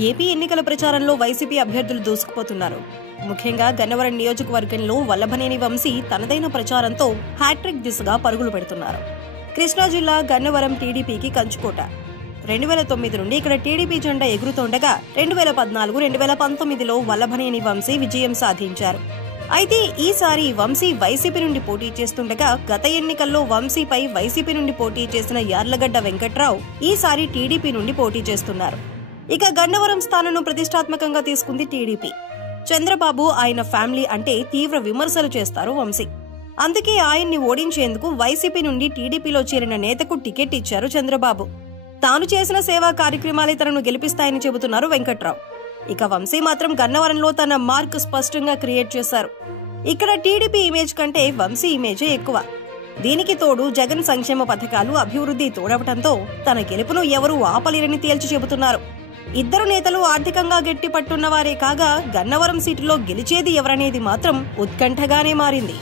AP ఎన్నికల ప్రచారంలో YCP అభ్యర్థులు దూసుకుపోతున్నారు. ముఖ్యంగా గన్నవరం నియోజకవర్గంలో వల్లభనేని వంశీ తనదైన ప్రచారంతో హ్యాట్రిక్ దిశగా పరుగులు పెడుతున్నారు. కృష్ణా జిల్లా గన్నవరం టీడీపీకి కంచుకోట. 2009 నుండి ఇక్కడ టీడీపీ జెండా ఎగురుతుండగా 2014, 2019లో వల్లభనేని వంశీ విజయం సాధించారు. అయితే ఈసారి వంశీ వైసీపీ నుండి పోటీ చేస్తుండగా గత ఎన్నికల్లో వంశీపై వైసీపీ నుండి పోటీ చేసిన యార్లగడ్డ వెంకట్రావు ఈసారి టీడీపీ నుండి పోటీ చేస్తున్నారు. ఇక గన్నవరం స్థానంను ప్రతిష్టాత్మకంగా తీసుకుంది టీడీపీ. చంద్రబాబు, ఆయన ఫ్యామిలీ అంటే తీవ్ర విమర్శలు చేస్తారు వంశీ. అందుకే ఆయన్ని ఓడించేందుకు వైసీపీ నుండి టీడీపీలో చేరిన నేతకు టికెట్ ఇచ్చారు చంద్రబాబు. తాను చేసిన సేవా కార్యక్రమాలే తనను గెలిపిస్తాయని చెబుతున్నారు వెంకట్రావు. ఇక వంశీ మాత్రం గన్నవరంలో తన మార్క్ స్పష్టంగా క్రియేట్ చేశారు. ఇక్కడ టీడీపీ ఇమేజ్ కంటే వంశీ ఇమేజే ఎక్కువ. దీనికి తోడు జగన్ సంక్షేమ పథకాలు, అభివృద్ధి తోడవటంతో తన గెలుపును ఎవరూ ఆపలేరని తేల్చి చెబుతున్నారు. ఇద్దరు నేతలు ఆర్థికంగా గట్టి పట్టున్నవారే కాగా గన్నవరం సీటులో గెలిచేది ఎవరనేది మాత్రం ఉత్కంఠగానే మారింది.